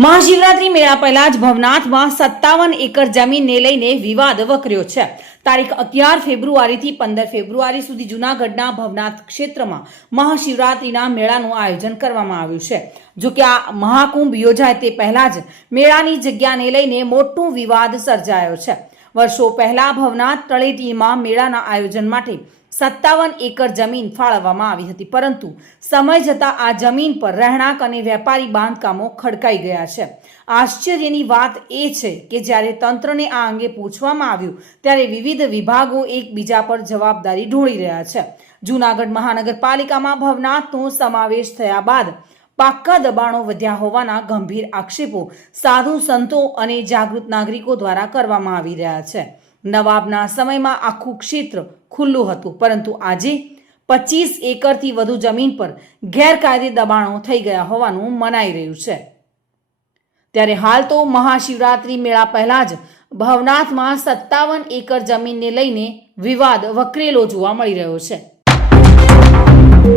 મહાશિવરાત્રી મેળા પહેલા જ ભવનાથમાં 57 એકર જમીનને લઈને વિવાદ વકર્યો છે। તારીખ 11 ફેબ્રુઆરીથી 15 ફેબ્રુઆરી સુધી જૂનાગઢના ભવનાથ ક્ષેત્રમાં મહાશિવરાત્રીના મેળાનું આયોજન કરવામાં આવ્યું છે। જો કે આ મહાકુંભ યોજાય તે પહેલા જ મેળાની જગ્યાને લઈને મોટો વિવાદ સર્જાયો છે। વર્ષો પહેલા ભવનાથ તળેટીમાં મેળાના આયોજન માટે 57 એકર જમીન ફાળવવામાં આવી હતી, પરંતુ સમય જતાં આ જમીન પર રહેણાંક અને વેપારી બાંધકામો ખડકાઈ ગયા છે। આશ્ચર્યની વાત એ છે કે જ્યારે તંત્રને આ અંગે પૂછવામાં આવ્યું ત્યારે વિવિધ વિભાગો એકબીજા પર જવાબદારી ઢોળી રહ્યા છે। જૂનાગઢ મહાનગરપાલિકામાં ભવનાથનો સમાવેશ થયા બાદ પાક્કા દબાણો વધ્યા હોવાના ગંભીર આક્ષેપો સાધુ સંતો અને જાગૃત નાગરિકો દ્વારા કરવામાં આવી રહ્યા છે। નવાબના સમયમાં આખું ક્ષેત્ર ખુલ્લું હતું, પરંતુ આજે 25 એકરથી વધુ જમીન પર ગેરકાયદે દબાણો થઈ ગયા હોવાનું મનાઈ રહ્યું છે। ત્યારે હાલ તો મહાશિવરાત્રી મેળા પહેલા જ ભવનાથમાં 57 એકર જમીનને લઈને વિવાદ વકરેલો જોવા મળી રહ્યો છે।